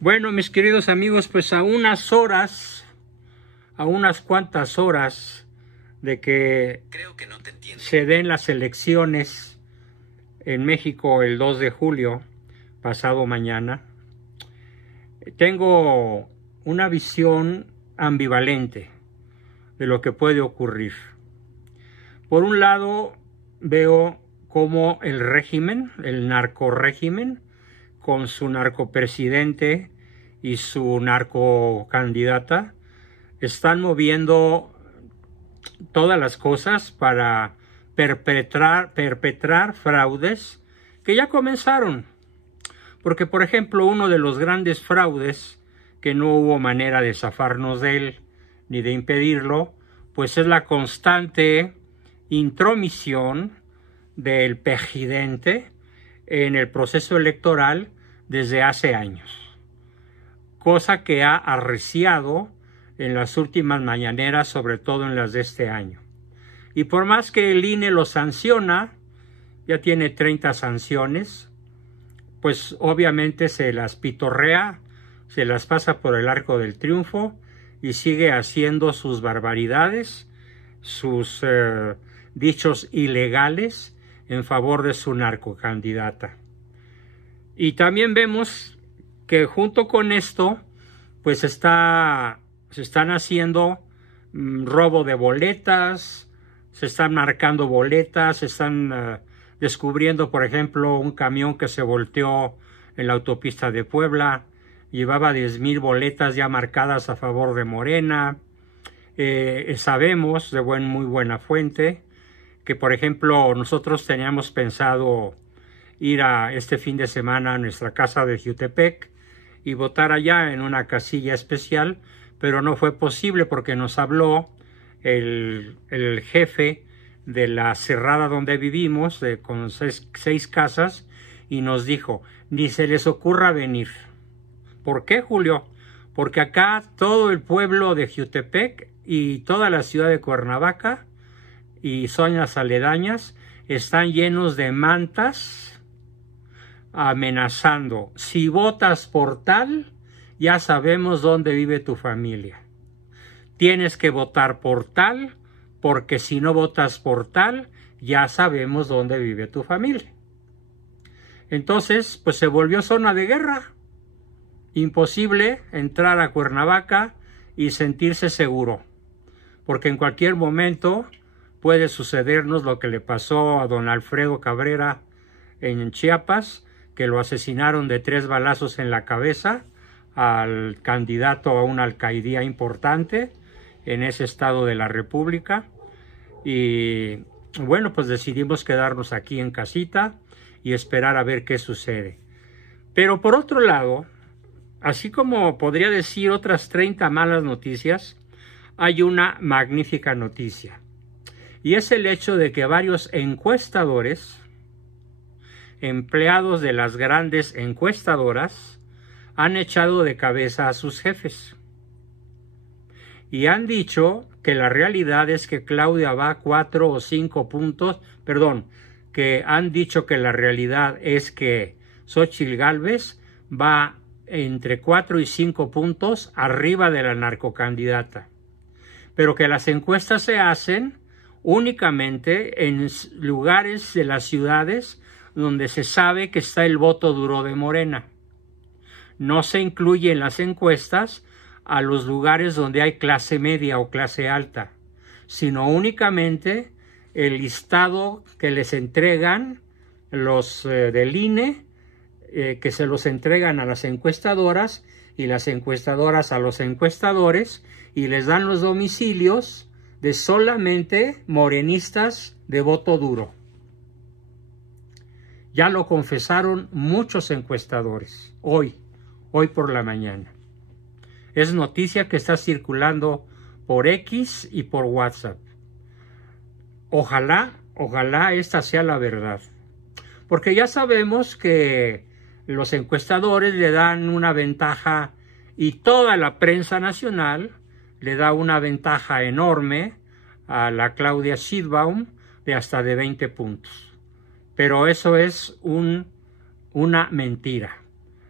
Bueno, mis queridos amigos, pues a unas cuantas horas de que se den las elecciones en México el 2 de julio, pasado mañana, tengo una visión ambivalente de lo que puede ocurrir. Por un lado, veo cómo el régimen, el narcorrégimen, con su narcopresidente y su narcocandidata, están moviendo todas las cosas para perpetrar fraudes que ya comenzaron. Porque, por ejemplo, uno de los grandes fraudes, que no hubo manera de zafarnos de él ni de impedirlo, pues es la constante intromisión del presidente en el proceso electoral desde hace años, cosa que ha arreciado en las últimas mañaneras, sobre todo en las de este año. Y por más que el INE lo sanciona, ya tiene 30 sanciones, pues obviamente se las pitorrea, se las pasa por el arco del triunfo y sigue haciendo sus barbaridades, sus dichos ilegales en favor de su narcocandidata. Y también vemos que junto con esto, pues se están haciendo robo de boletas, se están marcando boletas, se están descubriendo, por ejemplo, un camión que se volteó en la autopista de Puebla, llevaba 10,000 boletas ya marcadas a favor de Morena. Sabemos de muy buena fuente que, por ejemplo, nosotros teníamos pensado ir a este fin de semana a nuestra casa de Jiutepec y votar allá en una casilla especial, pero no fue posible porque nos habló el jefe de la cerrada donde vivimos, con seis casas, y nos dijo, ni se les ocurra venir. ¿Por qué, Julio? Porque acá todo el pueblo de Jiutepec y toda la ciudad de Cuernavaca y zonas aledañas están llenos de mantas amenazando. Si votas por tal, ya sabemos dónde vive tu familia. Tienes que votar por tal, porque si no votas por tal, ya sabemos dónde vive tu familia. Entonces, pues se volvió zona de guerra. Imposible entrar a Cuernavaca y sentirse seguro, porque en cualquier momento puede sucedernos lo que le pasó a don Alfredo Cabrera en Chiapas, que lo asesinaron de 3 balazos en la cabeza al candidato a una alcaldía importante en ese estado de la República. Y bueno, pues decidimos quedarnos aquí en casita y esperar a ver qué sucede. Pero por otro lado, así como podría decir otras 30 malas noticias, hay una magnífica noticia. Y es el hecho de que varios encuestadores, empleados de las grandes encuestadoras, han echado de cabeza a sus jefes. Y han dicho que la realidad es que Claudia va 4 o 5 puntos, que han dicho que la realidad es que Xóchitl Gálvez va entre 4 y 5 puntos arriba de la narcocandidata. Pero que las encuestas se hacen únicamente en lugares de las ciudades donde se sabe que está el voto duro de Morena. No se incluye en las encuestas a los lugares donde hay clase media o clase alta, sino únicamente el listado que les entregan los del INE, que se los entregan a las encuestadoras y las encuestadoras a los encuestadores, y les dan los domicilios de solamente morenistas de voto duro. Ya lo confesaron muchos encuestadores hoy por la mañana. Es noticia que está circulando por X y por WhatsApp. Ojalá esta sea la verdad. Porque ya sabemos que los encuestadores le dan una ventaja y toda la prensa nacional le da una ventaja enorme a la Claudia Sheinbaum de hasta de 20 puntos. Pero eso es una mentira.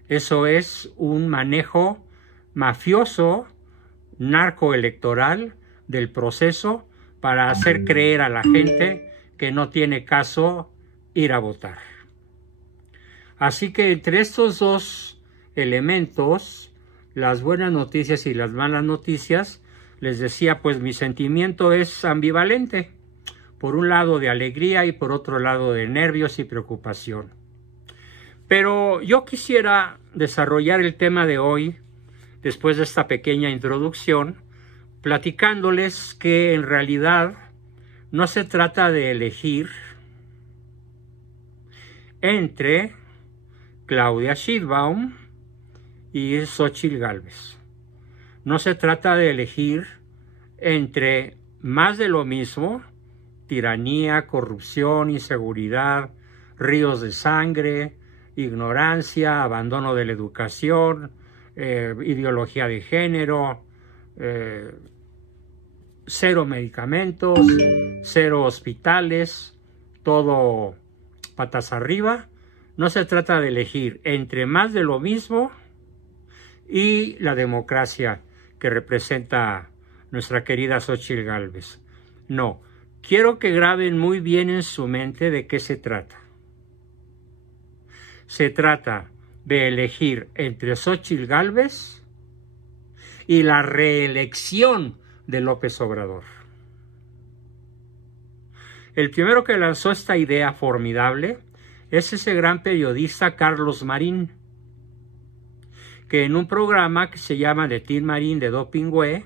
Eso es un manejo mafioso, narcoelectoral del proceso para hacer creer a la gente que no tiene caso ir a votar. Así que entre estos dos elementos, las buenas noticias y las malas noticias, les decía, pues mi sentimiento es ambivalente. Por un lado de alegría y por otro lado de nervios y preocupación. Pero yo quisiera desarrollar el tema de hoy, después de esta pequeña introducción, platicándoles que en realidad no se trata de elegir entre Claudia Sheinbaum y Xóchitl Gálvez. No se trata de elegir entre más de lo mismo, tiranía, corrupción, inseguridad, ríos de sangre, ignorancia, abandono de la educación, ideología de género, cero medicamentos, cero hospitales, todo patas arriba. No se trata de elegir entre más de lo mismo y la democracia que representa nuestra querida Xóchitl Gálvez. No, quiero que graben muy bien en su mente de qué se trata. Se trata de elegir entre Xóchitl Gálvez y la reelección de López Obrador. El primero que lanzó esta idea formidable es ese gran periodista Carlos Marín, que en un programa que se llama The Tin Marín de Dopingüe,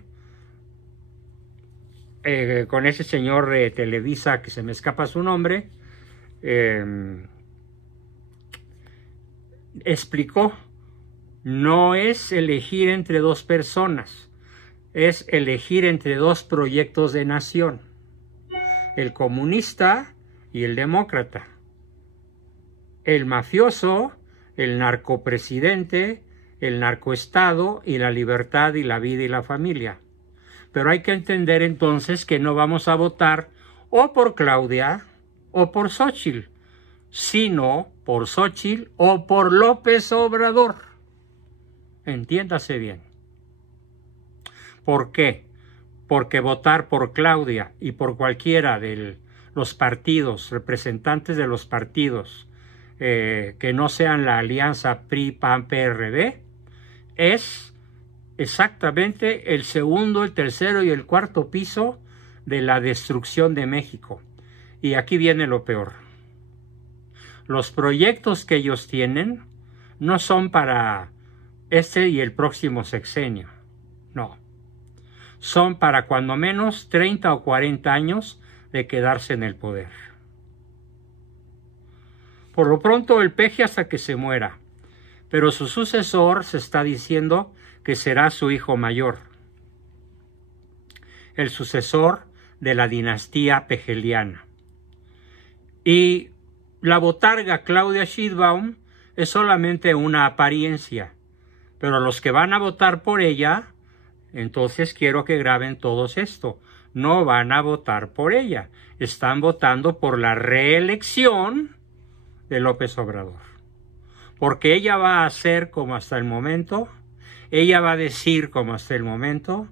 con ese señor de Televisa que se me escapa su nombre, explicó, no es elegir entre dos personas, es elegir entre dos proyectos de nación, el comunista y el demócrata, el mafioso, el narcopresidente, el narcoestado y la libertad y la vida y la familia. Pero hay que entender entonces que no vamos a votar o por Claudia o por Xóchitl, sino por Xóchitl o por López Obrador. Entiéndase bien. ¿Por qué? Porque votar por Claudia y por cualquiera de los partidos, representantes de los partidos que no sean la alianza PRI-PAN-PRD, es exactamente el segundo, el tercero y el cuarto piso de la destrucción de México. Y aquí viene lo peor. Los proyectos que ellos tienen no son para este y el próximo sexenio. No. Son para cuando menos 30 o 40 años de quedarse en el poder. Por lo pronto el peje hasta que se muera, pero su sucesor se está diciendo que será su hijo mayor, el sucesor de la dinastía pejeliana. Y la botarga Claudia Sheinbaum es solamente una apariencia, pero los que van a votar por ella, entonces quiero que graben todos esto, no van a votar por ella, están votando por la reelección de López Obrador, porque ella va a hacer como hasta el momento, ella va a decir como hasta el momento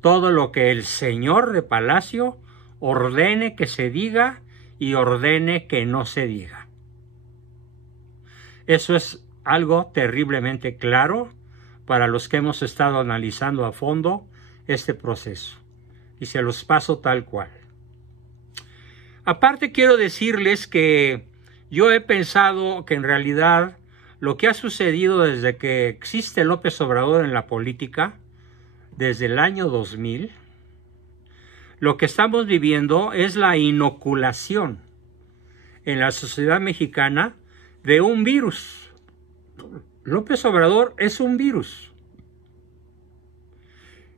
todo lo que el señor de Palacio ordene que se diga y ordene que no se diga. Eso es algo terriblemente claro para los que hemos estado analizando a fondo este proceso, y se los paso tal cual. Aparte quiero decirles que yo he pensado que en realidad lo que ha sucedido desde que existe López Obrador en la política, desde el año 2000, lo que estamos viviendo es la inoculación en la sociedad mexicana de un virus. López Obrador es un virus.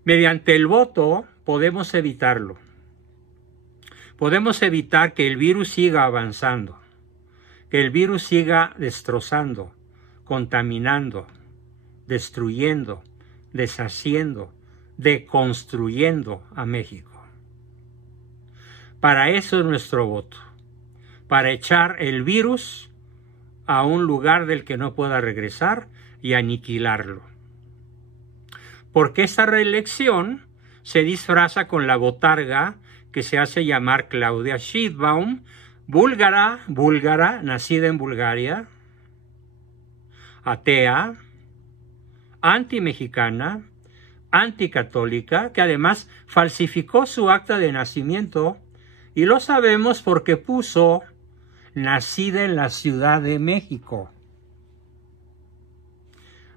Mediante el voto podemos evitarlo. Podemos evitar que el virus siga avanzando, que el virus siga destrozando, contaminando, destruyendo, deshaciendo, deconstruyendo a México. Para eso es nuestro voto, para echar el virus a un lugar del que no pueda regresar, y aniquilarlo. Porque esta reelección se disfraza con la botarga que se hace llamar Claudia Sheinbaum, búlgara, nacida en Bulgaria, atea, antimexicana, anticatólica, que además falsificó su acta de nacimiento, y lo sabemos porque puso nacida en la Ciudad de México.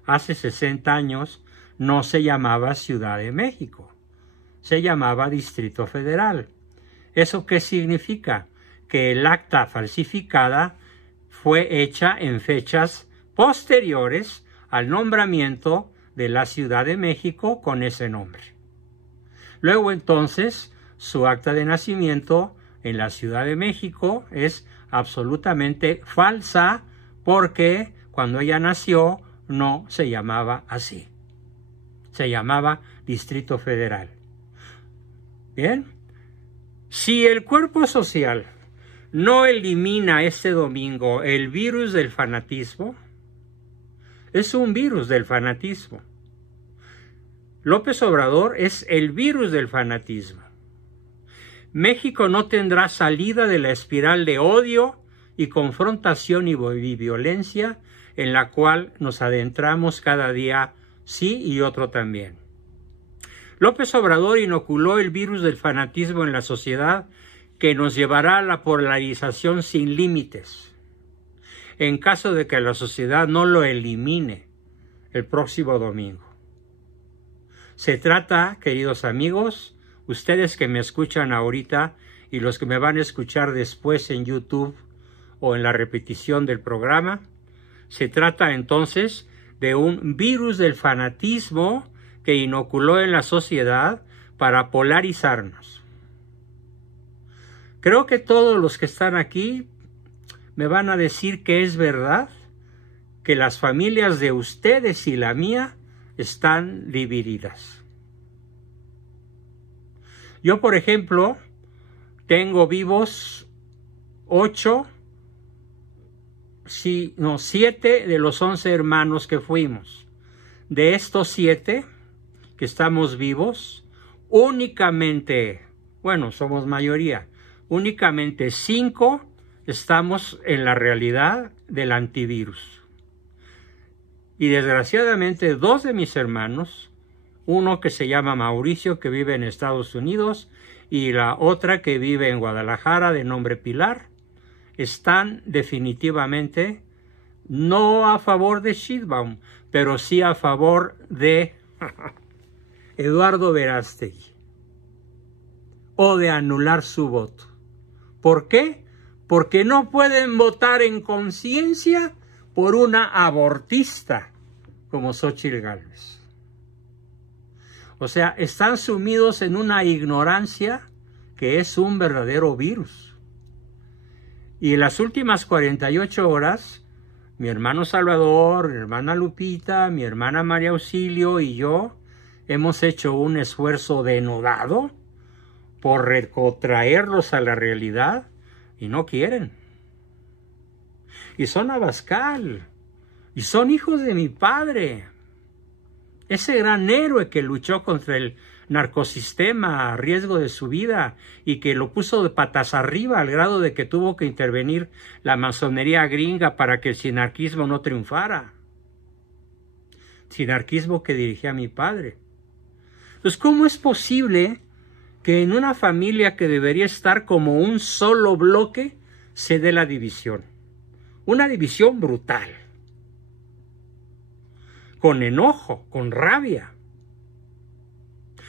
Hace 60 años no se llamaba Ciudad de México, se llamaba Distrito Federal. ¿Eso qué significa? Que el acta falsificada fue hecha en fechas posteriores al nombramiento de la Ciudad de México con ese nombre. Luego entonces su acta de nacimiento en la Ciudad de México es absolutamente falsa porque cuando ella nació no se llamaba así. Se llamaba Distrito Federal. Bien, si el cuerpo social no elimina este domingo el virus del fanatismo, es un virus del fanatismo. López Obrador es el virus del fanatismo. México no tendrá salida de la espiral de odio y confrontación y violencia en la cual nos adentramos cada día, sí y otro también. López Obrador inoculó el virus del fanatismo en la sociedad que nos llevará a la polarización sin límites, en caso de que la sociedad no lo elimine el próximo domingo. Se trata, queridos amigos, ustedes que me escuchan ahorita y los que me van a escuchar después en YouTube o en la repetición del programa, se trata entonces de un virus del fanatismo que inoculó en la sociedad para polarizarnos. Creo que todos los que están aquí me van a decir que es verdad que las familias de ustedes y la mía están divididas. Yo, por ejemplo, tengo vivos 7 de los 11 hermanos que fuimos. De estos 7 que estamos vivos, únicamente, bueno, somos mayoría, únicamente 5 estamos en la realidad del antivirus. Y desgraciadamente 2 de mis hermanos, uno que se llama Mauricio, que vive en Estados Unidos, y la otra que vive en Guadalajara, de nombre Pilar, están definitivamente no a favor de Sheinbaum, pero sí a favor de Eduardo Verástegui, o de anular su voto. ¿Por qué? Porque no pueden votar en conciencia por una abortista como Xóchitl Gálvez. O sea, están sumidos en una ignorancia que es un verdadero virus. Y en las últimas 48 horas, mi hermano Salvador, mi hermana Lupita, mi hermana María Auxilio y yo hemos hecho un esfuerzo denodado por retrotraerlos a la realidad y no quieren. Y son Abascal, y son hijos de mi padre, ese gran héroe que luchó contra el narcosistema a riesgo de su vida y que lo puso de patas arriba al grado de que tuvo que intervenir la masonería gringa para que el sinarquismo no triunfara. Sinarquismo que dirigía mi padre. Entonces, ¿cómo es posible que en una familia que debería estar como un solo bloque se dé la división? Una división brutal, con enojo, con rabia,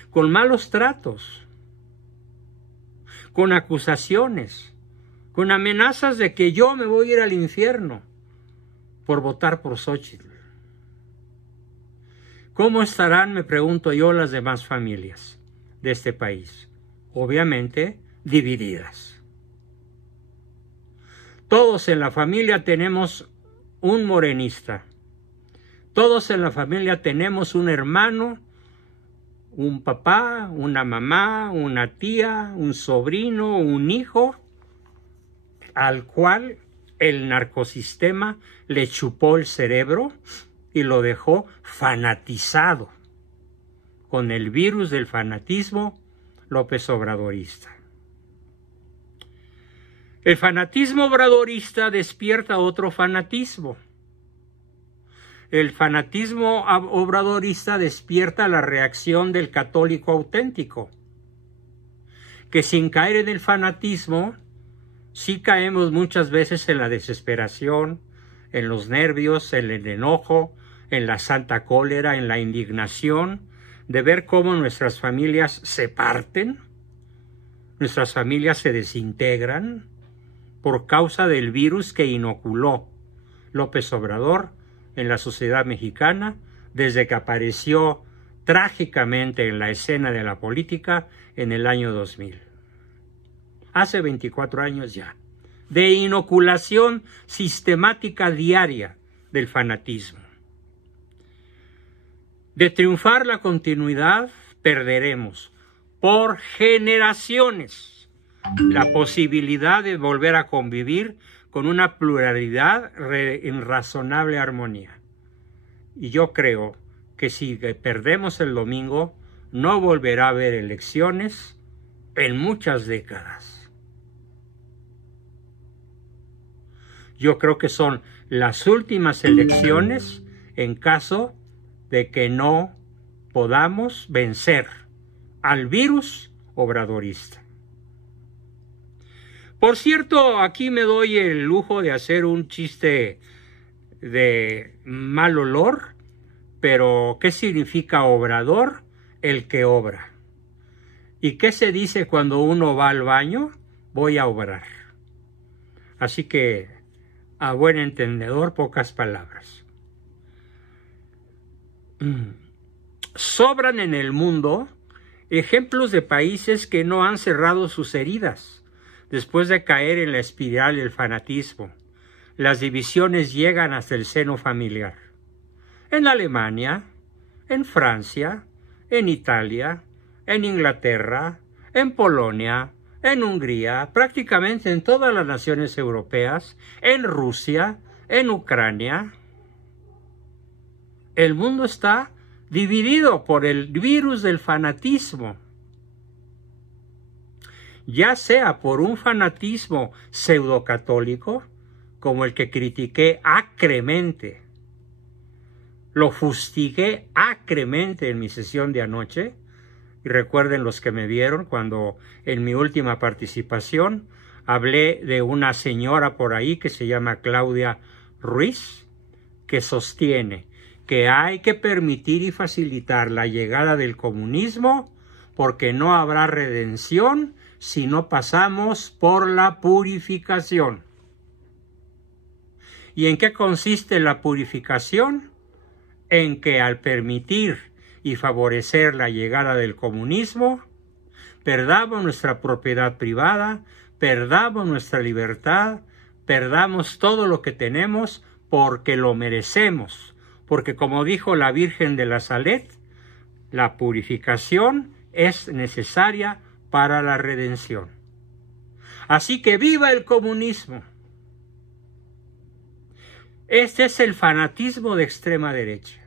con malos tratos, con acusaciones, con amenazas de que yo me voy a ir al infierno por votar por Xóchitl. ¿Cómo estarán, me pregunto yo, las demás familias de este país? Obviamente divididas. Todos en la familia tenemos un morenista. Todos en la familia tenemos un hermano, un papá, una mamá, una tía, un sobrino, un hijo, al cual el narcosistema le chupó el cerebro y lo dejó fanatizado con el virus del fanatismo López Obradorista. El fanatismo obradorista despierta otro fanatismo. El fanatismo obradorista despierta la reacción del católico auténtico, que sin caer en el fanatismo, sí caemos muchas veces en la desesperación, en los nervios, en el enojo, en la santa cólera, en la indignación de ver cómo nuestras familias se parten, nuestras familias se desintegran por causa del virus que inoculó López Obrador en la sociedad mexicana desde que apareció trágicamente en la escena de la política en el año 2000. Hace 24 años ya, de inoculación sistemática diaria del fanatismo. De triunfar la continuidad, perderemos por generaciones la posibilidad de volver a convivir con una pluralidad en razonable armonía. Y yo creo que si perdemos el domingo, no volverá a haber elecciones en muchas décadas. Yo creo que son las últimas elecciones en caso de que no podamos vencer al virus obradorista. Por cierto, aquí me doy el lujo de hacer un chiste de mal olor, pero ¿qué significa obrador? El que obra. ¿Y qué se dice cuando uno va al baño? Voy a obrar. Así que, a buen entendedor, pocas palabras. Sobran en el mundo ejemplos de países que no han cerrado sus heridas después de caer en la espiral del fanatismo. Las divisiones llegan hasta el seno familiar. En Alemania, en Francia, en Italia, en Inglaterra, en Polonia, en Hungría, prácticamente en todas las naciones europeas, en Rusia, en Ucrania. El mundo está dividido por el virus del fanatismo, ya sea por un fanatismo pseudocatólico, como el que critiqué acremente, lo fustigué acremente en mi sesión de anoche, y recuerden los que me vieron cuando en mi última participación hablé de una señora por ahí que se llama Claudia Ruiz, que sostiene que hay que permitir y facilitar la llegada del comunismo porque no habrá redención si no pasamos por la purificación. ¿Y en qué consiste la purificación? En que al permitir y favorecer la llegada del comunismo, perdamos nuestra propiedad privada, perdamos nuestra libertad, perdamos todo lo que tenemos porque lo merecemos. Porque como dijo la Virgen de la Salet, la purificación es necesaria para la redención. Así que ¡viva el comunismo! Este es el fanatismo de extrema derecha.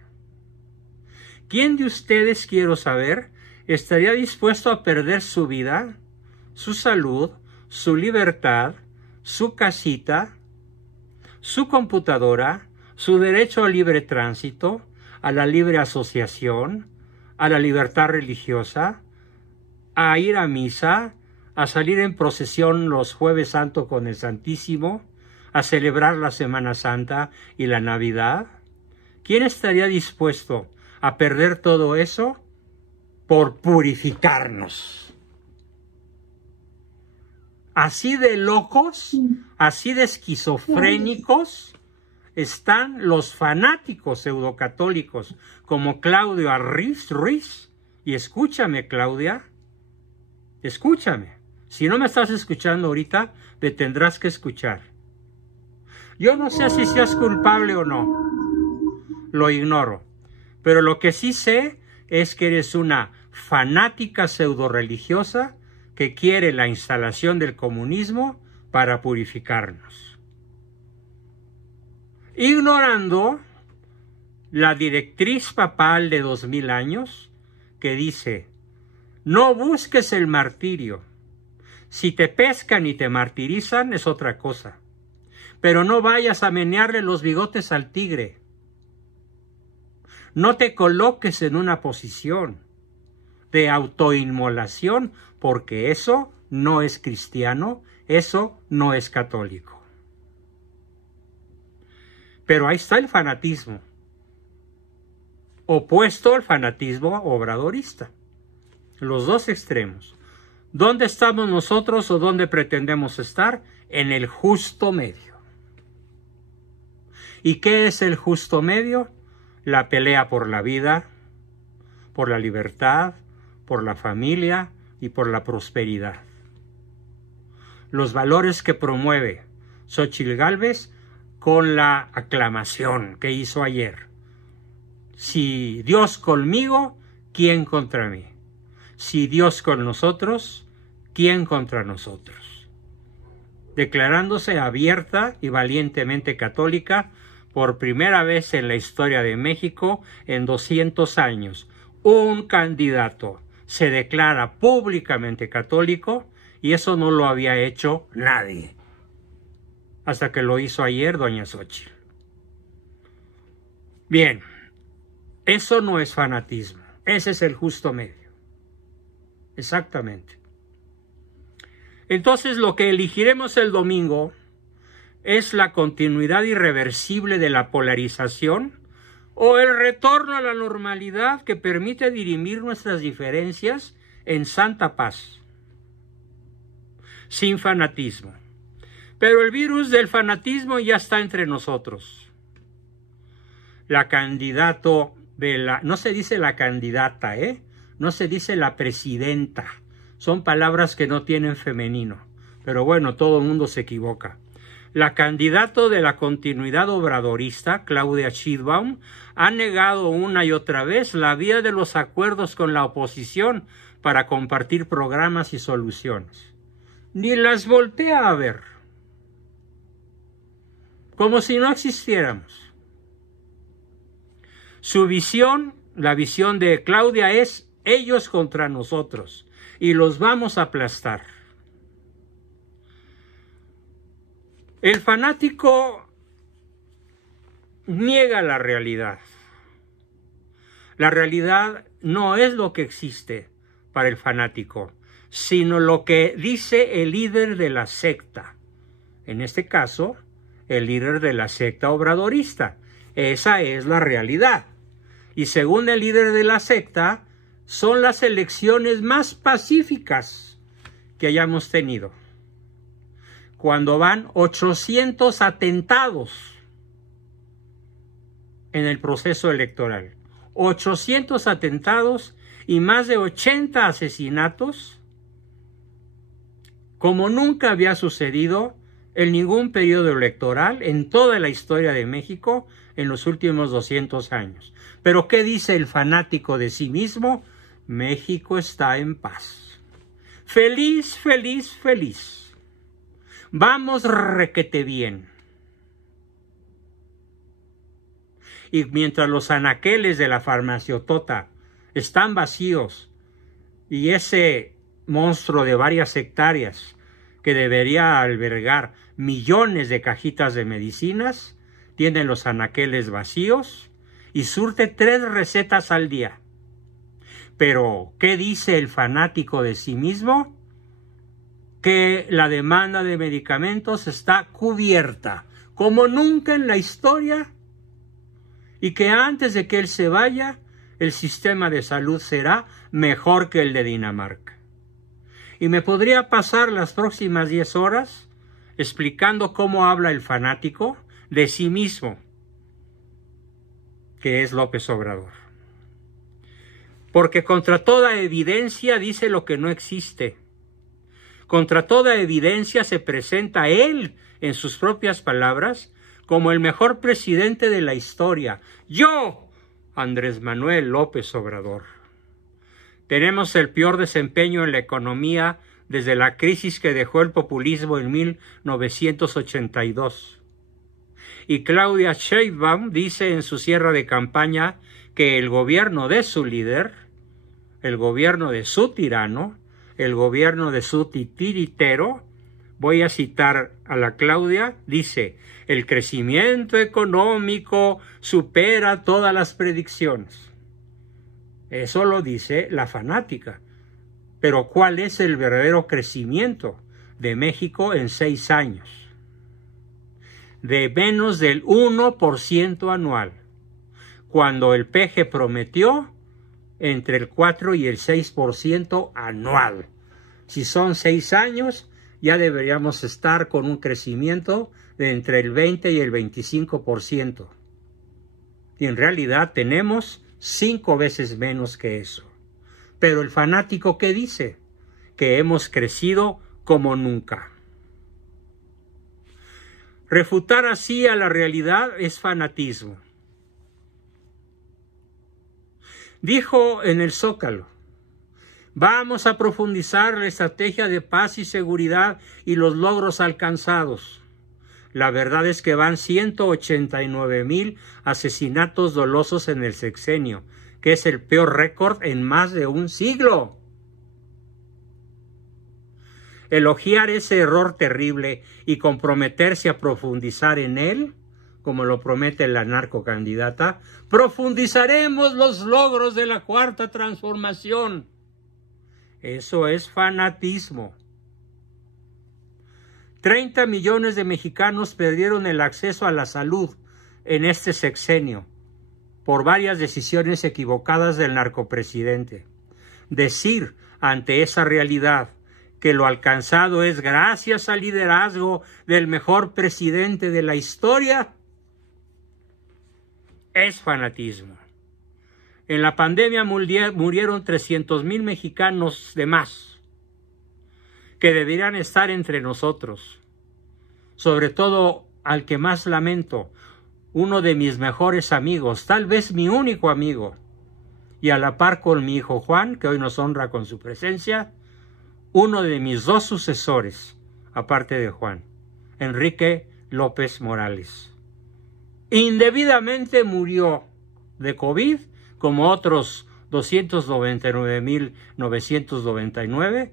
¿Quién de ustedes, quiero saber, estaría dispuesto a perder su vida, su salud, su libertad, su casita, su computadora, su derecho al libre tránsito, a la libre asociación, a la libertad religiosa, a ir a misa, a salir en procesión los Jueves Santo con el Santísimo, a celebrar la Semana Santa y la Navidad? ¿Quién estaría dispuesto a perder todo eso por purificarnos? Así de locos, así de esquizofrénicos están los fanáticos pseudocatólicos como Claudia Ruiz. Y escúchame, Claudia, escúchame. Si no me estás escuchando ahorita, me tendrás que escuchar. Yo no sé si seas culpable o no, lo ignoro, pero lo que sí sé es que eres una fanática pseudo-religiosa que quiere la instalación del comunismo para purificarnos, ignorando la directriz papal de 2000 años que dice: no busques el martirio. Si te pescan y te martirizan es otra cosa. Pero no vayas a menearle los bigotes al tigre. No te coloques en una posición de autoinmolación, porque eso no es cristiano, eso no es católico. Pero ahí está el fanatismo, opuesto al fanatismo obradorista. Los dos extremos. ¿Dónde estamos nosotros o dónde pretendemos estar? En el justo medio. ¿Y qué es el justo medio? La pelea por la vida, por la libertad, por la familia y por la prosperidad. Los valores que promueve Xóchitl Gálvez con la aclamación que hizo ayer. Si Dios conmigo, ¿quién contra mí? Si Dios con nosotros, ¿quién contra nosotros? Declarándose abierta y valientemente católica por primera vez en la historia de México en 200 años. Un candidato se declara públicamente católico y eso no lo había hecho nadie. Hasta que lo hizo ayer doña Xóchitl. Bien, eso no es fanatismo, ese es el justo medio. Exactamente. Entonces lo que elegiremos el domingo es la continuidad irreversible de la polarización o el retorno a la normalidad que permite dirimir nuestras diferencias en santa paz, sin fanatismo. Pero el virus del fanatismo ya está entre nosotros. La candidato de la... No se dice la candidata, no se dice la presidenta. Son palabras que no tienen femenino. Pero bueno, todo el mundo se equivoca. La candidata de la continuidad obradorista, Claudia Sheinbaum, ha negado una y otra vez la vía de los acuerdos con la oposición para compartir programas y soluciones. Ni las voltea a ver. Como si no existiéramos. Su visión, la visión de Claudia, es ellos contra nosotros y los vamos a aplastar. El fanático niega la realidad. La realidad no es lo que existe para el fanático, sino lo que dice el líder de la secta. En este caso, el líder de la secta obradorista. Esa es la realidad. Y según el líder de la secta, son las elecciones más pacíficas que hayamos tenido. Cuando van 800 atentados en el proceso electoral. 800 atentados y más de 80 asesinatos, como nunca había sucedido en ningún periodo electoral en toda la historia de México en los últimos 200 años. Pero ¿qué dice el fanático de sí mismo? México está en paz. Feliz, feliz, feliz. Vamos requete bien. Y mientras los anaqueles de la farmaciotota están vacíos y ese monstruo de varias hectáreas que debería albergar millones de cajitas de medicinas, tiene los anaqueles vacíos y surte 3 recetas al día. Pero, ¿qué dice el fanático de sí mismo? Que la demanda de medicamentos está cubierta, como nunca en la historia, y que antes de que él se vaya, el sistema de salud será mejor que el de Dinamarca. Y me podría pasar las próximas 10 horas explicando cómo habla el fanático de sí mismo, que es López Obrador. Porque contra toda evidencia dice lo que no existe. Contra toda evidencia se presenta él, en sus propias palabras, como el mejor presidente de la historia. Yo, Andrés Manuel López Obrador. Tenemos el peor desempeño en la economía desde la crisis que dejó el populismo en 1982. y Claudia Sheinbaum dice en su cierre de campaña que el gobierno de su líder, el gobierno de su tirano, el gobierno de su titiritero, voy a citar a la Claudia, dice: el crecimiento económico supera todas las predicciones. Eso lo dice la fanática. Pero ¿cuál es el verdadero crecimiento de México en 6 años? De menos del 1% anual, cuando el PG prometió entre el 4 y el 6% anual. Si son 6 años, ya deberíamos estar con un crecimiento de entre el 20 y el 25%. Y en realidad tenemos 5 veces menos que eso. Pero el fanático, ¿qué dice? Que hemos crecido como nunca. Refutar así a la realidad es fanatismo. Dijo en el Zócalo: vamos a profundizar la estrategia de paz y seguridad y los logros alcanzados. La verdad es que van 189,000 asesinatos dolosos en el sexenio, que es el peor récord en más de un siglo. Elogiar ese error terrible y comprometerse a profundizar en él, como lo promete la narcocandidata, profundizaremos los logros de la Cuarta Transformación. Eso es fanatismo. 30 millones de mexicanos perdieron el acceso a la salud en este sexenio por varias decisiones equivocadas del narcopresidente. Decir ante esa realidad que lo alcanzado es gracias al liderazgo del mejor presidente de la historia es fanatismo. En la pandemia murieron 300,000 mexicanos de más, que deberían estar entre nosotros. Sobre todo al que más lamento, uno de mis mejores amigos, tal vez mi único amigo, y a la par con mi hijo Juan, que hoy nos honra con su presencia, uno de mis 2 sucesores, aparte de Juan, Enrique López Morales. Indebidamente murió de COVID, como otros 299,999,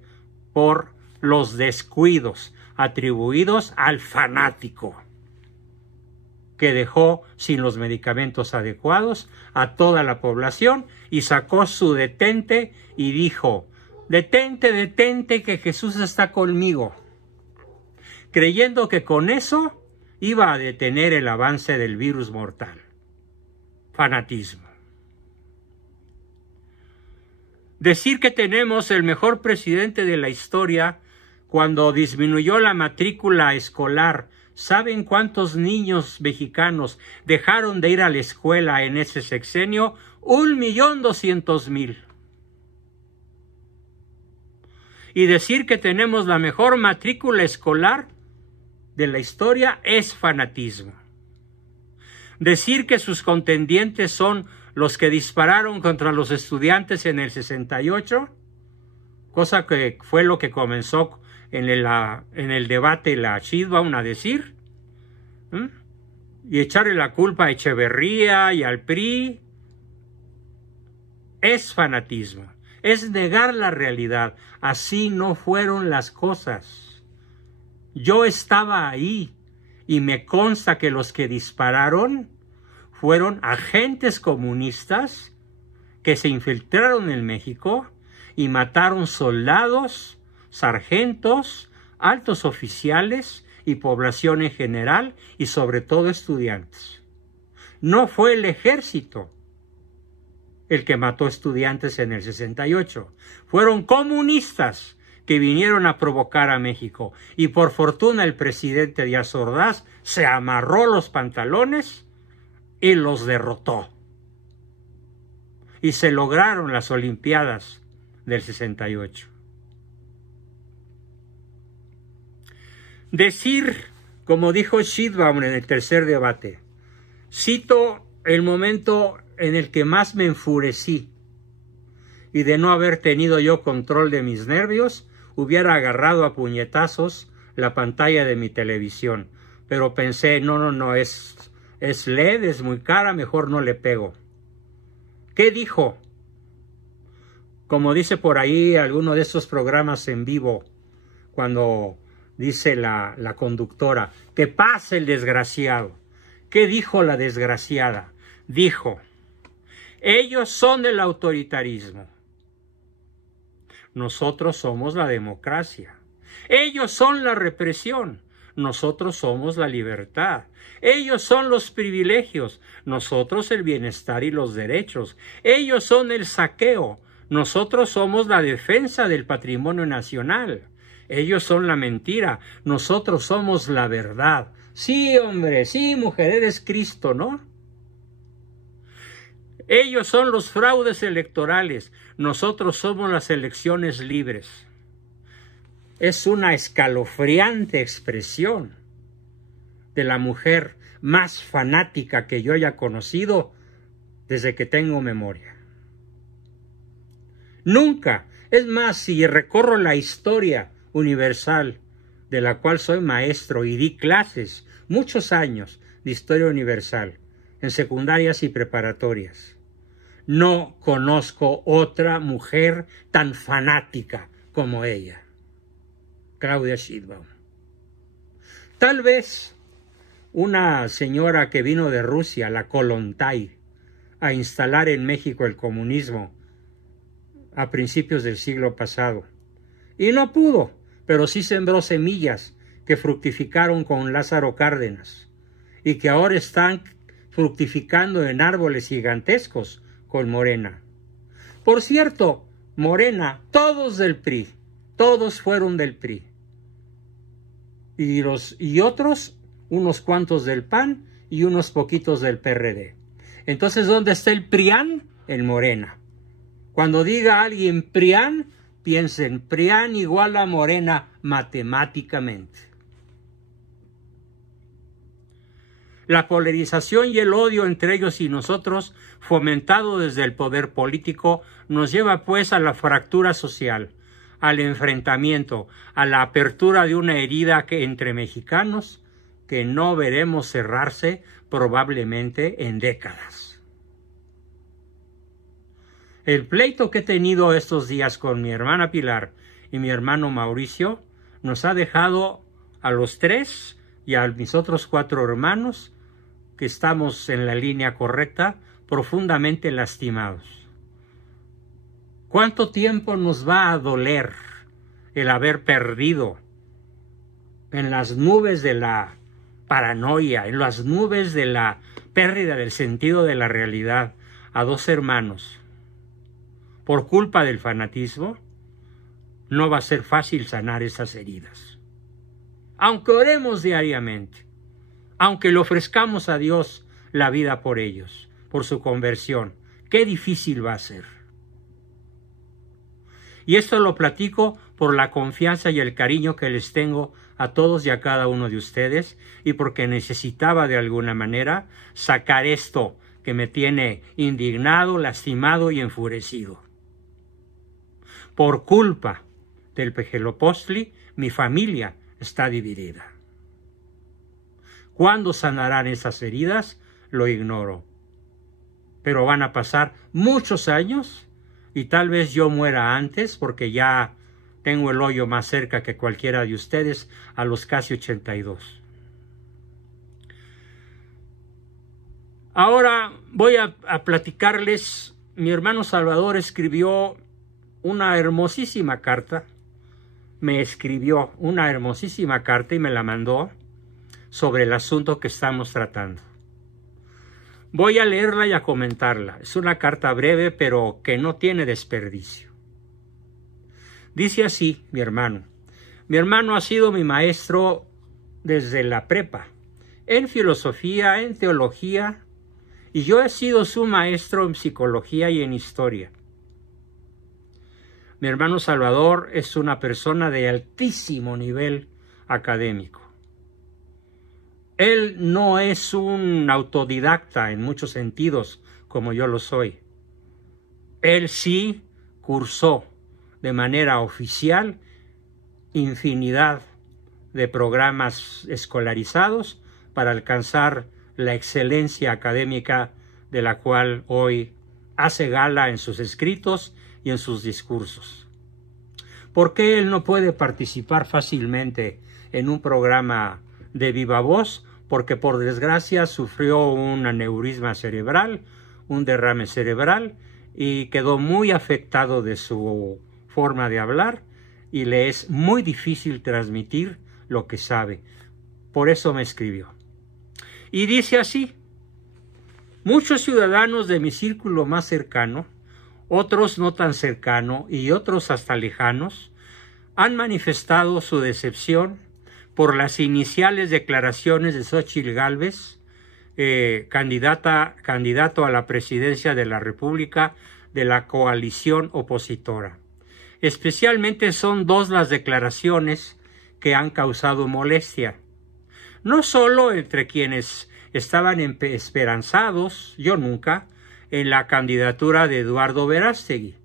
por los descuidos atribuidos al fanático, que dejó sin los medicamentos adecuados a toda la población y sacó su detente y dijo: detente, detente, que Jesús está conmigo, creyendo que con eso iba a detener el avance del virus mortal. Fanatismo. Decir que tenemos el mejor presidente de la historia cuando disminuyó la matrícula escolar. ¿Saben cuántos niños mexicanos dejaron de ir a la escuela en ese sexenio? 1,200,000. Y decir que tenemos la mejor matrícula escolar de la historia es fanatismo. Decir que sus contendientes son los que dispararon contra los estudiantes en el 68, cosa que fue lo que comenzó en el debate la Sheinbaum a decir, y echarle la culpa a Echeverría y al PRI, es fanatismo, es negar la realidad. Así no fueron las cosas. Yo estaba ahí y me consta que los que dispararon fueron agentes comunistas que se infiltraron en México y mataron soldados, sargentos, altos oficiales y población en general, y sobre todo estudiantes. No fue el ejército el que mató estudiantes en el 68. Fueron comunistas que vinieron a provocar a México, y por fortuna el presidente Díaz Ordaz se amarró los pantalones y los derrotó. Y se lograron las Olimpiadas del 68. Decir, como dijo Sheinbaum en el tercer debate, cito el momento en el que más me enfurecí, y de no haber tenido yo control de mis nervios, hubiera agarrado a puñetazos la pantalla de mi televisión, pero pensé, no, es LED, es muy cara, mejor no le pego. ¿Qué dijo? Como dice por ahí alguno de estos programas en vivo, cuando dice la conductora, que pase el desgraciado. ¿Qué dijo la desgraciada? Dijo, ellos son el autoritarismo. Nosotros somos la democracia. Ellos son la represión. Nosotros somos la libertad. Ellos son los privilegios. Nosotros el bienestar y los derechos. Ellos son el saqueo. Nosotros somos la defensa del patrimonio nacional. Ellos son la mentira. Nosotros somos la verdad. Sí, hombre, sí, mujer, eres Cristo, ¿no? Ellos son los fraudes electorales. Nosotros somos las elecciones libres. Es una escalofriante expresión de la mujer más fanática que yo haya conocido desde que tengo memoria. Nunca, es más, si recorro la historia universal, de la cual soy maestro y di clases muchos años de historia universal, en secundarias y preparatorias, no conozco otra mujer tan fanática como ella, Claudia Sheinbaum. Tal vez una señora que vino de Rusia, la Kollontai, a instalar en México el comunismo a principios del siglo pasado. Y no pudo, pero sí sembró semillas que fructificaron con Lázaro Cárdenas y que ahora están fructificando en árboles gigantescos con Morena. Por cierto, Morena, todos del PRI, todos fueron del PRI. Y otros, unos cuantos del PAN y unos poquitos del PRD. Entonces, ¿dónde está el PRIAN? En Morena. Cuando diga alguien PRIAN, piensen, PRIAN igual a Morena matemáticamente. La polarización y el odio entre ellos y nosotros, fomentado desde el poder político, nos lleva pues a la fractura social, al enfrentamiento, a la apertura de una herida entre mexicanos que no veremos cerrarse probablemente en décadas. El pleito que he tenido estos días con mi hermana Pilar y mi hermano Mauricio nos ha dejado a los tres y a mis otros 4 hermanos, que estamos en la línea correcta, profundamente lastimados. ¿Cuánto tiempo nos va a doler el haber perdido en las nubes de la paranoia, en las nubes de la pérdida del sentido de la realidad, a 2 hermanos? Por culpa del fanatismo, no va a ser fácil sanar esas heridas. Aunque oremos diariamente, aunque le ofrezcamos a Dios la vida por ellos, por su conversión, qué difícil va a ser. Y esto lo platico por la confianza y el cariño que les tengo a todos y a cada uno de ustedes, y porque necesitaba de alguna manera sacar esto que me tiene indignado, lastimado y enfurecido. Por culpa del Pejelopostli, mi familia está dividida. ¿Cuándo sanarán esas heridas? Lo ignoro. Pero van a pasar muchos años y tal vez yo muera antes, porque ya tengo el hoyo más cerca que cualquiera de ustedes a los casi 82. Ahora voy a platicarles. Mi hermano Salvador escribió una hermosísima carta. Me escribió una hermosísima carta y me la mandó sobre el asunto que estamos tratando. Voy a leerla y a comentarla. Es una carta breve, pero que no tiene desperdicio. Dice así, mi hermano. Mi hermano ha sido mi maestro desde la prepa, en filosofía, en teología, y yo he sido su maestro en psicología y en historia. Mi hermano Salvador es una persona de altísimo nivel académico. Él no es un autodidacta en muchos sentidos, como yo lo soy. Él sí cursó de manera oficial infinidad de programas escolarizados para alcanzar la excelencia académica de la cual hoy hace gala en sus escritos y en sus discursos. ¿Por qué él no puede participar fácilmente en un programa de viva voz? Porque por desgracia sufrió un aneurisma cerebral, un derrame cerebral, y quedó muy afectado de su forma de hablar y le es muy difícil transmitir lo que sabe. Por eso me escribió. Y dice así: muchos ciudadanos de mi círculo más cercano, otros no tan cercano y otros hasta lejanos, han manifestado su decepción por las iniciales declaraciones de Xóchitl Gálvez, candidato a la presidencia de la República de la coalición opositora. Especialmente son dos las declaraciones que han causado molestia, no solo entre quienes estaban esperanzados, yo nunca, en la candidatura de Eduardo Verástegui,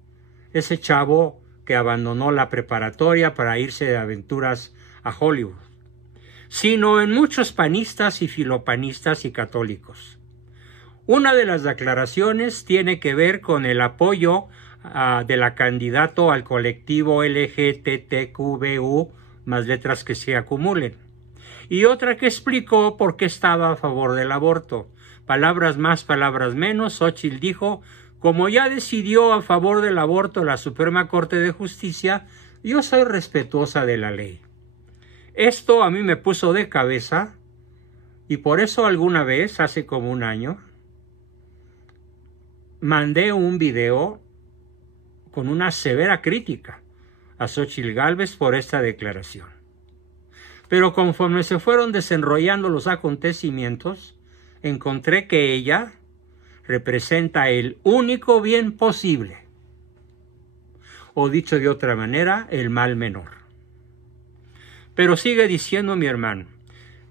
ese chavo que abandonó la preparatoria para irse de aventuras a Hollywood, sino en muchos panistas y filopanistas y católicos. Una de las declaraciones tiene que ver con el apoyo de la candidato al colectivo LGTTQBU, más letras que se acumulen, y otra que explicó por qué estaba a favor del aborto. Palabras más, palabras menos, Xóchitl dijo: como ya decidió a favor del aborto la Suprema Corte de Justicia, yo soy respetuosa de la ley. Esto a mí me puso de cabeza y por eso alguna vez, hace como un año, mandé un video con una severa crítica a Xóchitl Gálvez por esta declaración. Pero conforme se fueron desenrollando los acontecimientos, encontré que ella representa el único bien posible, o dicho de otra manera, el mal menor. Pero sigue diciendo mi hermano: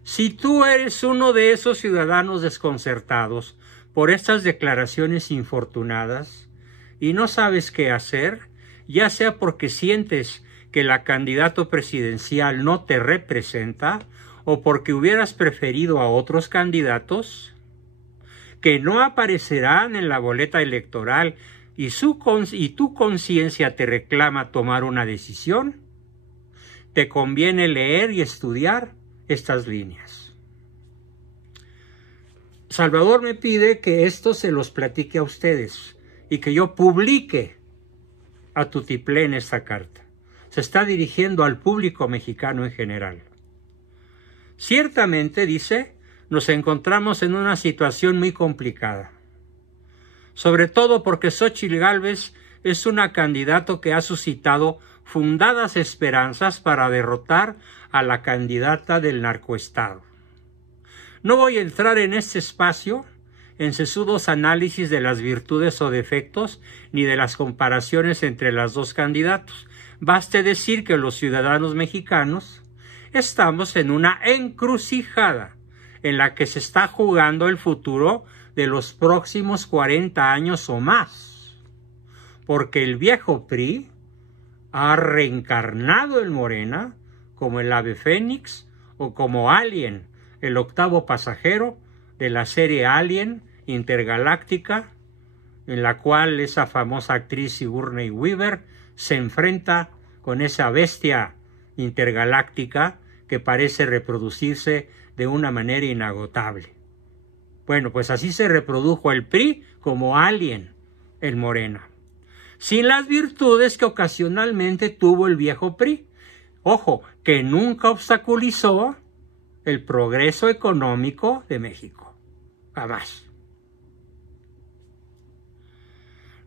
si tú eres uno de esos ciudadanos desconcertados por estas declaraciones infortunadas y no sabes qué hacer, ya sea porque sientes que la candidato presidencial no te representa o porque hubieras preferido a otros candidatos que no aparecerán en la boleta electoral y tu conciencia te reclama tomar una decisión, te conviene leer y estudiar estas líneas. Salvador me pide que esto se los platique a ustedes y que yo publique a tutiplén esta carta. Se está dirigiendo al público mexicano en general. Ciertamente, dice, nos encontramos en una situación muy complicada, sobre todo porque Xóchitl Gálvez es una candidata que ha suscitado fundadas esperanzas para derrotar a la candidata del narcoestado. No voy a entrar en este espacio en sesudos análisis de las virtudes o defectos ni de las comparaciones entre las dos candidatos. Baste decir que los ciudadanos mexicanos estamos en una encrucijada en la que se está jugando el futuro de los próximos 40 años o más, porque el viejo PRI ha reencarnado en Morena como el ave fénix o como Alien, el octavo pasajero de la serie Alien intergaláctica, en la cual esa famosa actriz Sigourney Weaver se enfrenta con esa bestia intergaláctica que parece reproducirse de una manera inagotable. Bueno, pues así se reprodujo el PRI como Alien en Morena, sin las virtudes que ocasionalmente tuvo el viejo PRI. Ojo, que nunca obstaculizó el progreso económico de México. Jamás.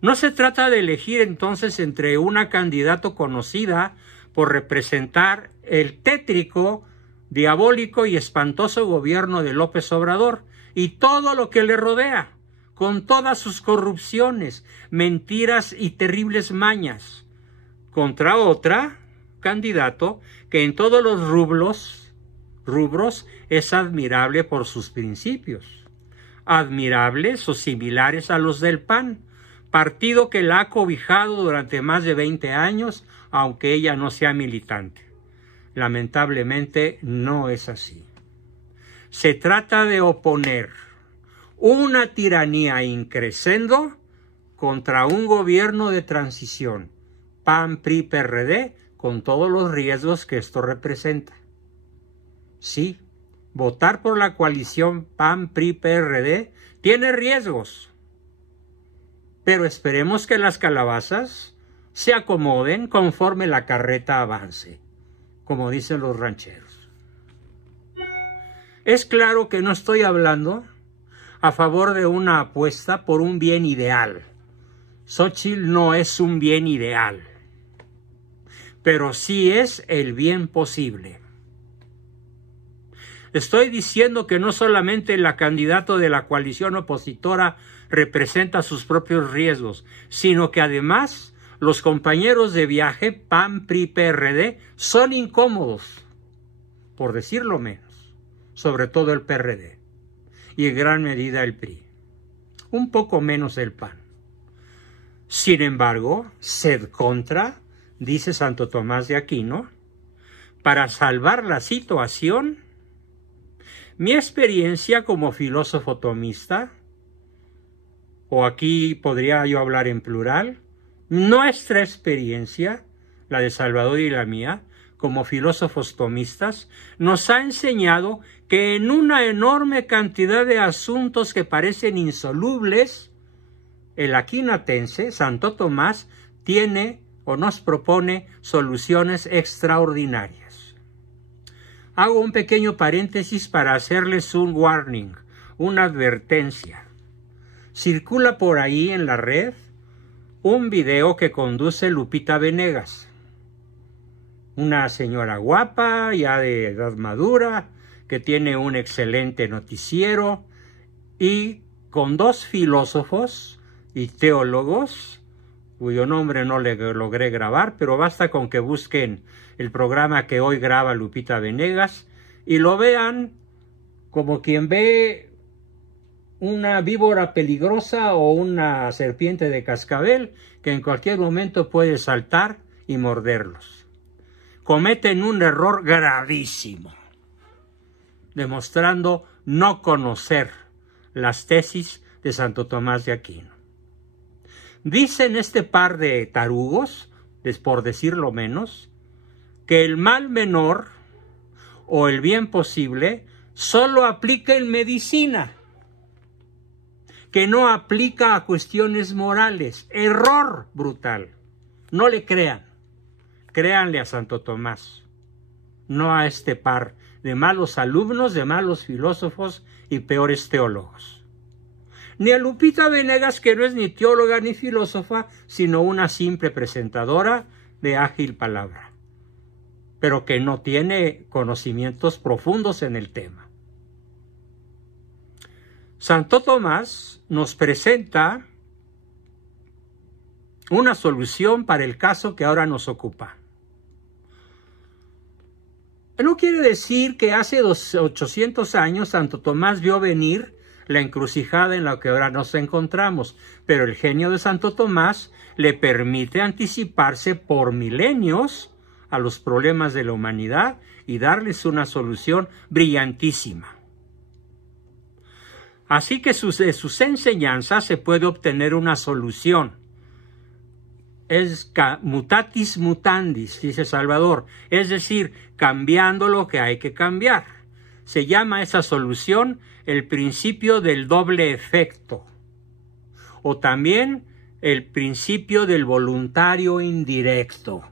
No se trata de elegir entonces entre una candidata conocida por representar el tétrico, diabólico y espantoso gobierno de López Obrador y todo lo que le rodea, con todas sus corrupciones, mentiras y terribles mañas, contra otra candidato que en todos los rubros es admirable por sus principios, admirables o similares a los del PAN, partido que la ha cobijado durante más de 20 años, aunque ella no sea militante. Lamentablemente no es así. Se trata de oponer una tiranía increscendo contra un gobierno de transición, PAN, PRI, PRD, con todos los riesgos que esto representa. Sí, votar por la coalición PAN, PRI, PRD tiene riesgos, pero esperemos que las calabazas se acomoden conforme la carreta avance, como dicen los rancheros. Es claro que no estoy hablando a favor de una apuesta por un bien ideal. Xóchitl no es un bien ideal, pero sí es el bien posible. Estoy diciendo que no solamente el candidato de la coalición opositora representa sus propios riesgos, sino que además los compañeros de viaje PAN, PRI, PRD son incómodos, por decirlo menos, sobre todo el PRD y en gran medida el PRI, un poco menos el PAN. Sin embargo, sed contra, dice Santo Tomás de Aquino, para salvar la situación. Mi experiencia como filósofo tomista, o aquí podría yo hablar en plural, nuestra experiencia, la de Salvador y la mía, como filósofos tomistas, nos ha enseñado que en una enorme cantidad de asuntos que parecen insolubles, el aquinatense, Santo Tomás, tiene o nos propone soluciones extraordinarias. Hago un pequeño paréntesis para hacerles un warning, una advertencia. Circula por ahí en la red un video que conduce Lupita Venegas, una señora guapa, ya de edad madura, que tiene un excelente noticiero y con dos filósofos y teólogos, cuyo nombre no le logré grabar, pero basta con que busquen el programa que hoy graba Lupita Venegas y lo vean como quien ve una víbora peligrosa o una serpiente de cascabel que en cualquier momento puede saltar y morderlos. Cometen un error gravísimo, demostrando no conocer las tesis de Santo Tomás de Aquino. Dicen este par de tarugos, por decirlo menos, que el mal menor o el bien posible solo aplica en medicina, que no aplica a cuestiones morales. Error brutal. No le crean. Créanle a Santo Tomás, no a este par de malos alumnos, de malos filósofos y peores teólogos. Ni a Lupita Venegas, que no es ni teóloga ni filósofa, sino una simple presentadora de ágil palabra, pero que no tiene conocimientos profundos en el tema. Santo Tomás nos presenta una solución para el caso que ahora nos ocupa. No quiere decir que hace 800 años Santo Tomás vio venir la encrucijada en la que ahora nos encontramos, pero el genio de Santo Tomás le permite anticiparse por milenios a los problemas de la humanidad y darles una solución brillantísima. Así que de sus enseñanzas se puede obtener una solución. Es mutatis mutandis, dice Salvador, es decir, cambiando lo que hay que cambiar. Se llama esa solución el principio del doble efecto, o también el principio del voluntario indirecto.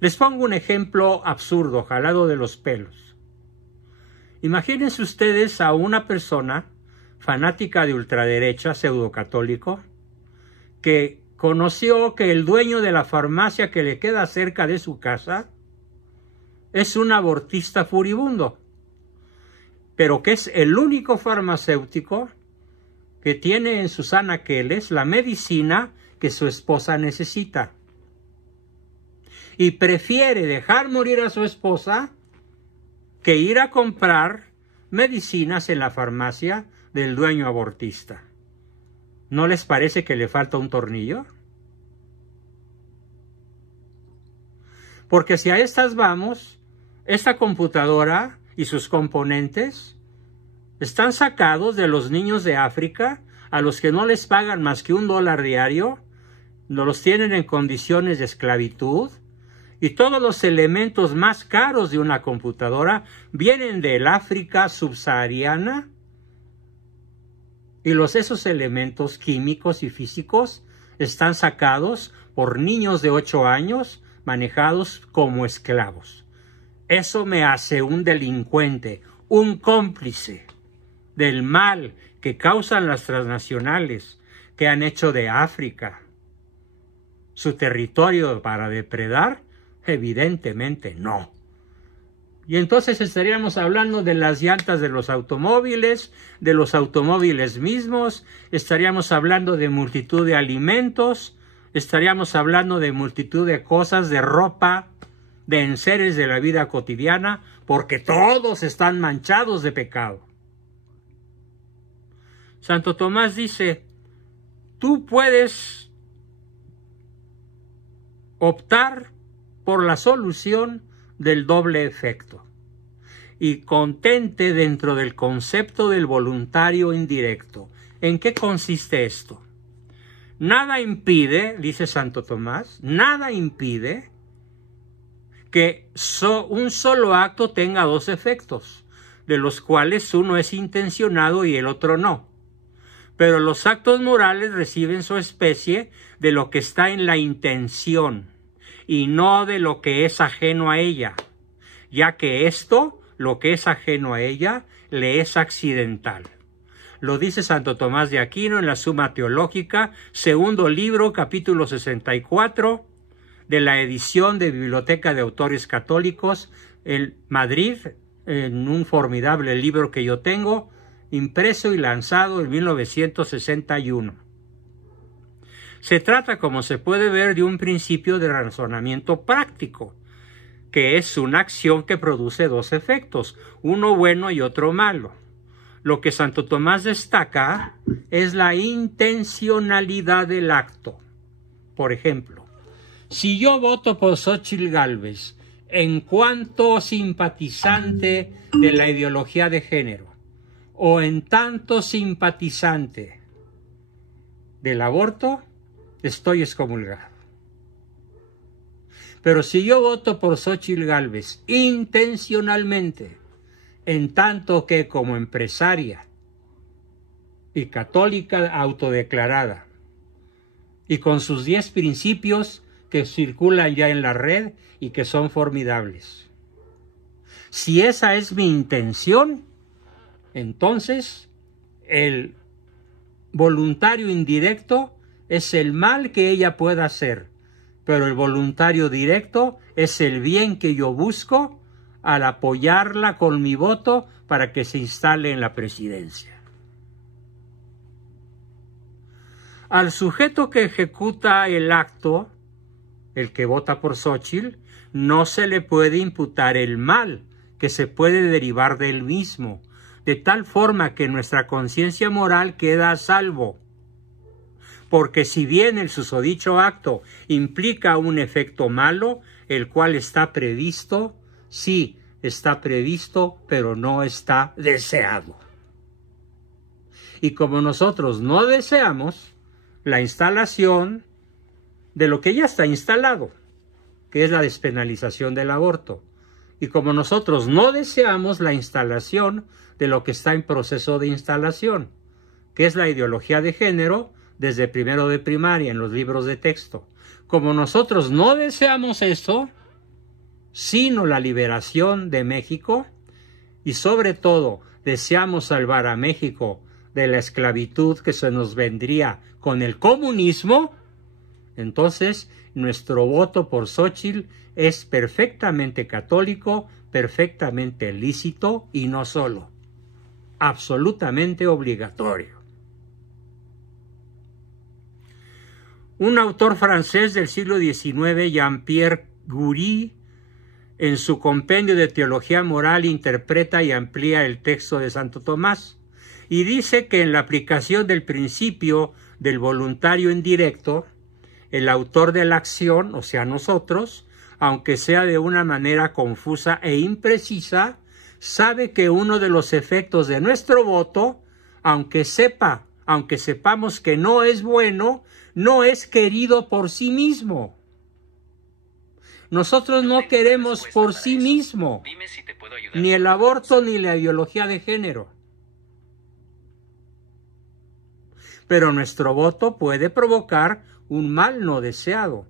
Les pongo un ejemplo absurdo, jalado de los pelos. Imagínense ustedes a una persona fanática de ultraderecha, pseudocatólico, que conoció que el dueño de la farmacia que le queda cerca de su casa es un abortista furibundo, pero que es el único farmacéutico que tiene en sus anaqueles la medicina que su esposa necesita. Y prefiere dejar morir a su esposa que ir a comprar medicinas en la farmacia del dueño abortista. ¿No les parece que le falta un tornillo? Porque si a estas vamos, esta computadora y sus componentes están sacados de los niños de África, a los que no les pagan más que $1 diario, no los tienen en condiciones de esclavitud, y todos los elementos más caros de una computadora vienen del África subsahariana, y esos elementos químicos y físicos están sacados por niños de 8 años manejados como esclavos. Eso me hace un delincuente, un cómplice del mal que causan las transnacionales, que han hecho de África su territorio para depredar. Evidentemente no. Y entonces estaríamos hablando de las llantas de los automóviles mismos, estaríamos hablando de multitud de alimentos, estaríamos hablando de multitud de cosas, de ropa, de enseres de la vida cotidiana, porque todos están manchados de pecado. Santo Tomás dice, tú puedes optar por la solución del doble efecto y contente dentro del concepto del voluntario indirecto. ¿En qué consiste esto? Nada impide, dice Santo Tomás, nada impide que un solo acto tenga dos efectos, de los cuales uno es intencionado y el otro no. Pero los actos morales reciben su especie de lo que está en la intención y no de lo que es ajeno a ella, ya que esto, lo que es ajeno a ella, le es accidental. Lo dice Santo Tomás de Aquino en la Suma Teológica, segundo libro, capítulo 64, de la edición de Biblioteca de Autores Católicos en Madrid, en un formidable libro que yo tengo, impreso y lanzado en 1961. Se trata, como se puede ver, de un principio de razonamiento práctico, que es una acción que produce dos efectos, uno bueno y otro malo. Lo que Santo Tomás destaca es la intencionalidad del acto. Por ejemplo, si yo voto por Xóchitl Gálvez en cuanto simpatizante de la ideología de género, o en tanto simpatizante del aborto, estoy excomulgado. Pero si yo voto por Xóchitl Gálvez intencionalmente, en tanto que como empresaria y católica autodeclarada, y con sus 10 principios que circulan ya en la red y que son formidables, si esa es mi intención, entonces el voluntario indirecto es el mal que ella pueda hacer, pero el voluntario directo es el bien que yo busco al apoyarla con mi voto para que se instale en la presidencia. Al sujeto que ejecuta el acto, el que vota por Xóchitl, no se le puede imputar el mal que se puede derivar del mismo, de tal forma que nuestra conciencia moral queda a salvo. Porque si bien el susodicho acto implica un efecto malo, el cual está previsto, sí, está previsto, pero no está deseado. Y como nosotros no deseamos la instalación de lo que ya está instalado, que es la despenalización del aborto, y como nosotros no deseamos la instalación de lo que está en proceso de instalación, que es la ideología de género, desde primero de primaria en los libros de texto. Como nosotros no deseamos eso, sino la liberación de México, y sobre todo deseamos salvar a México de la esclavitud que se nos vendría con el comunismo, entonces nuestro voto por Xóchitl es perfectamente católico, perfectamente lícito y no solo, absolutamente obligatorio. Un autor francés del siglo XIX, Jean-Pierre Goury, en su compendio de teología moral interpreta y amplía el texto de Santo Tomás y dice que en la aplicación del principio del voluntario indirecto, el autor de la acción, o sea nosotros, aunque sea de una manera confusa e imprecisa, sabe que uno de los efectos de nuestro voto, aunque sepamos que no es bueno, no es querido por sí mismo. Nosotros no queremos por sí mismo ni el aborto ni la ideología de género. Pero nuestro voto puede provocar un mal no deseado.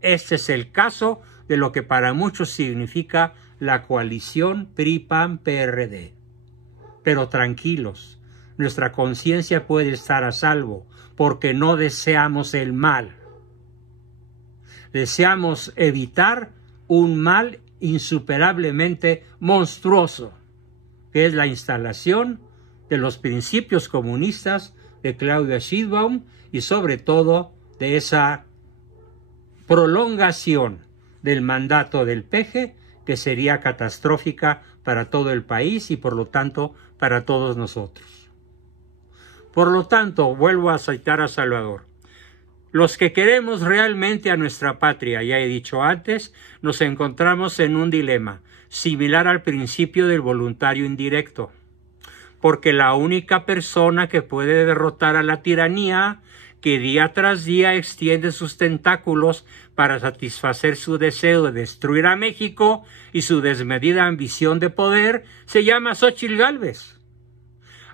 Este es el caso de lo que para muchos significa la coalición PRI-PAN-PRD. Pero tranquilos, nuestra conciencia puede estar a salvo, porque no deseamos el mal. Deseamos evitar un mal insuperablemente monstruoso, que es la instalación de los principios comunistas de Claudia Sheinbaum y sobre todo de esa prolongación del mandato del PG, que sería catastrófica para todo el país y por lo tanto para todos nosotros. Por lo tanto, vuelvo a citar a Salvador. Los que queremos realmente a nuestra patria, ya he dicho antes, nos encontramos en un dilema similar al principio del voluntario indirecto, porque la única persona que puede derrotar a la tiranía, que día tras día extiende sus tentáculos para satisfacer su deseo de destruir a México y su desmedida ambición de poder, se llama Xóchitl Gálvez,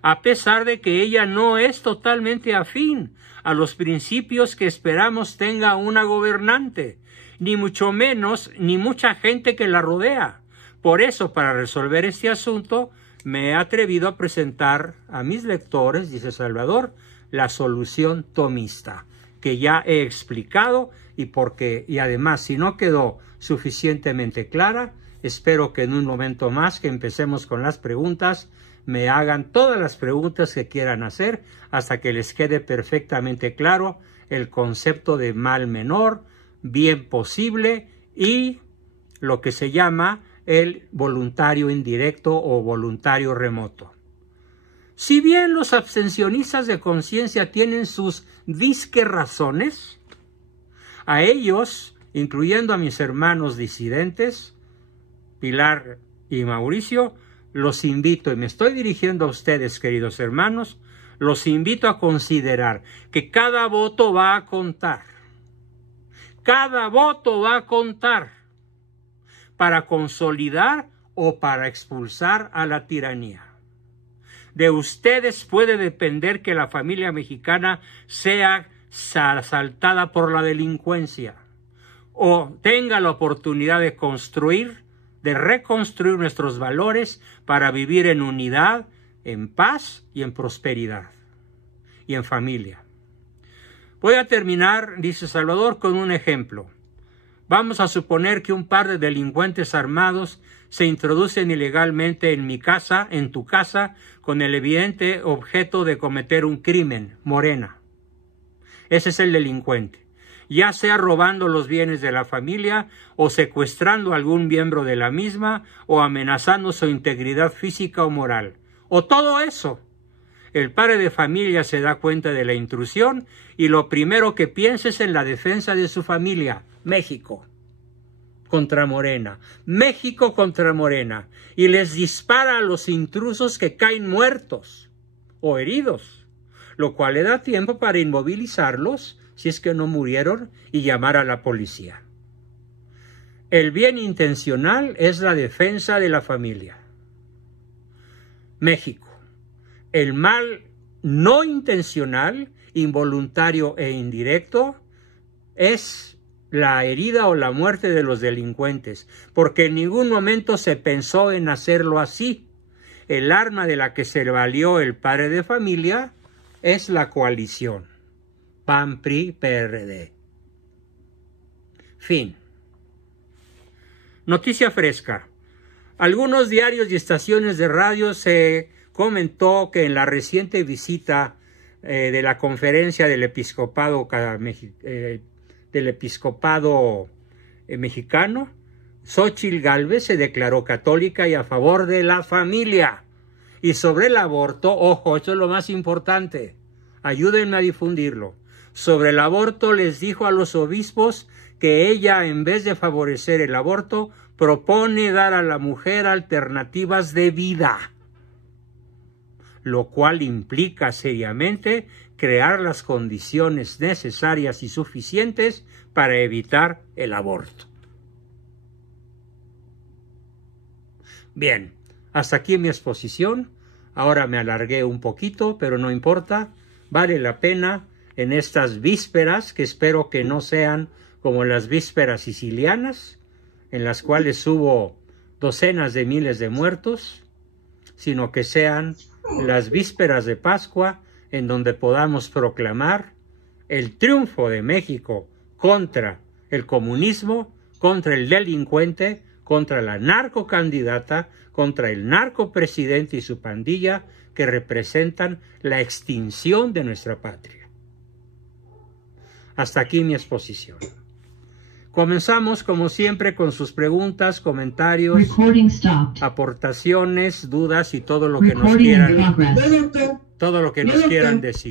a pesar de que ella no es totalmente afín a los principios que esperamos tenga una gobernante, ni mucho menos ni mucha gente que la rodea. Por eso, para resolver este asunto, me he atrevido a presentar a mis lectores, dice Salvador, la solución tomista, que ya he explicado y además, si no quedó suficientemente clara, espero que en un momento más que empecemos con las preguntas, me hagan todas las preguntas que quieran hacer hasta que les quede perfectamente claro el concepto de mal menor, bien posible y lo que se llama el voluntario indirecto o voluntario remoto. Si bien los abstencionistas de conciencia tienen sus disque razones, a ellos, incluyendo a mis hermanos disidentes, Pilar y Mauricio, los invito, y me estoy dirigiendo a ustedes, queridos hermanos, los invito a considerar que cada voto va a contar. Cada voto va a contar para consolidar o para expulsar a la tiranía. De ustedes puede depender que la familia mexicana sea asaltada por la delincuencia o tenga la oportunidad de reconstruir nuestros valores para vivir en unidad, en paz y en prosperidad y en familia. Voy a terminar, dice Salvador, con un ejemplo. Vamos a suponer que un par de delincuentes armados se introducen ilegalmente en mi casa, en tu casa, con el evidente objeto de cometer un crimen, Morena. Ese es el delincuente, ya sea robando los bienes de la familia o secuestrando a algún miembro de la misma o amenazando su integridad física o moral, o todo eso. El padre de familia se da cuenta de la intrusión y lo primero que piensa es en la defensa de su familia, México contra Morena, México contra Morena, y les dispara a los intrusos que caen muertos o heridos, lo cual le da tiempo para inmovilizarlos si es que no murieron y llamar a la policía. El bien intencional es la defensa de la familia. México. El mal no intencional, involuntario e indirecto, es la herida o la muerte de los delincuentes, porque en ningún momento se pensó en hacerlo así. El arma de la que se valió el padre de familia es la coalición PAN, PRI, PRD. Fin. Noticia fresca. Algunos diarios y estaciones de radio se comentó que en la reciente visita de la conferencia del episcopado mexicano, Xóchitl Gálvez se declaró católica y a favor de la familia. Y sobre el aborto, ojo, esto es lo más importante, ayúdenme a difundirlo. Sobre el aborto les dijo a los obispos que ella, en vez de favorecer el aborto, propone dar a la mujer alternativas de vida, lo cual implica seriamente crear las condiciones necesarias y suficientes para evitar el aborto. Bien, hasta aquí mi exposición. Ahora me alargué un poquito, pero no importa. Vale la pena en estas vísperas, que espero que no sean como las vísperas sicilianas, en las cuales hubo docenas de miles de muertos, sino que sean las vísperas de Pascua, en donde podamos proclamar el triunfo de México contra el comunismo, contra el delincuente, contra la narcocandidata, contra el narcopresidente y su pandilla, que representan la extinción de nuestra patria. Hasta aquí mi exposición. Comenzamos, como siempre, con sus preguntas, comentarios, aportaciones, dudas y todo lo que nos quieran decir.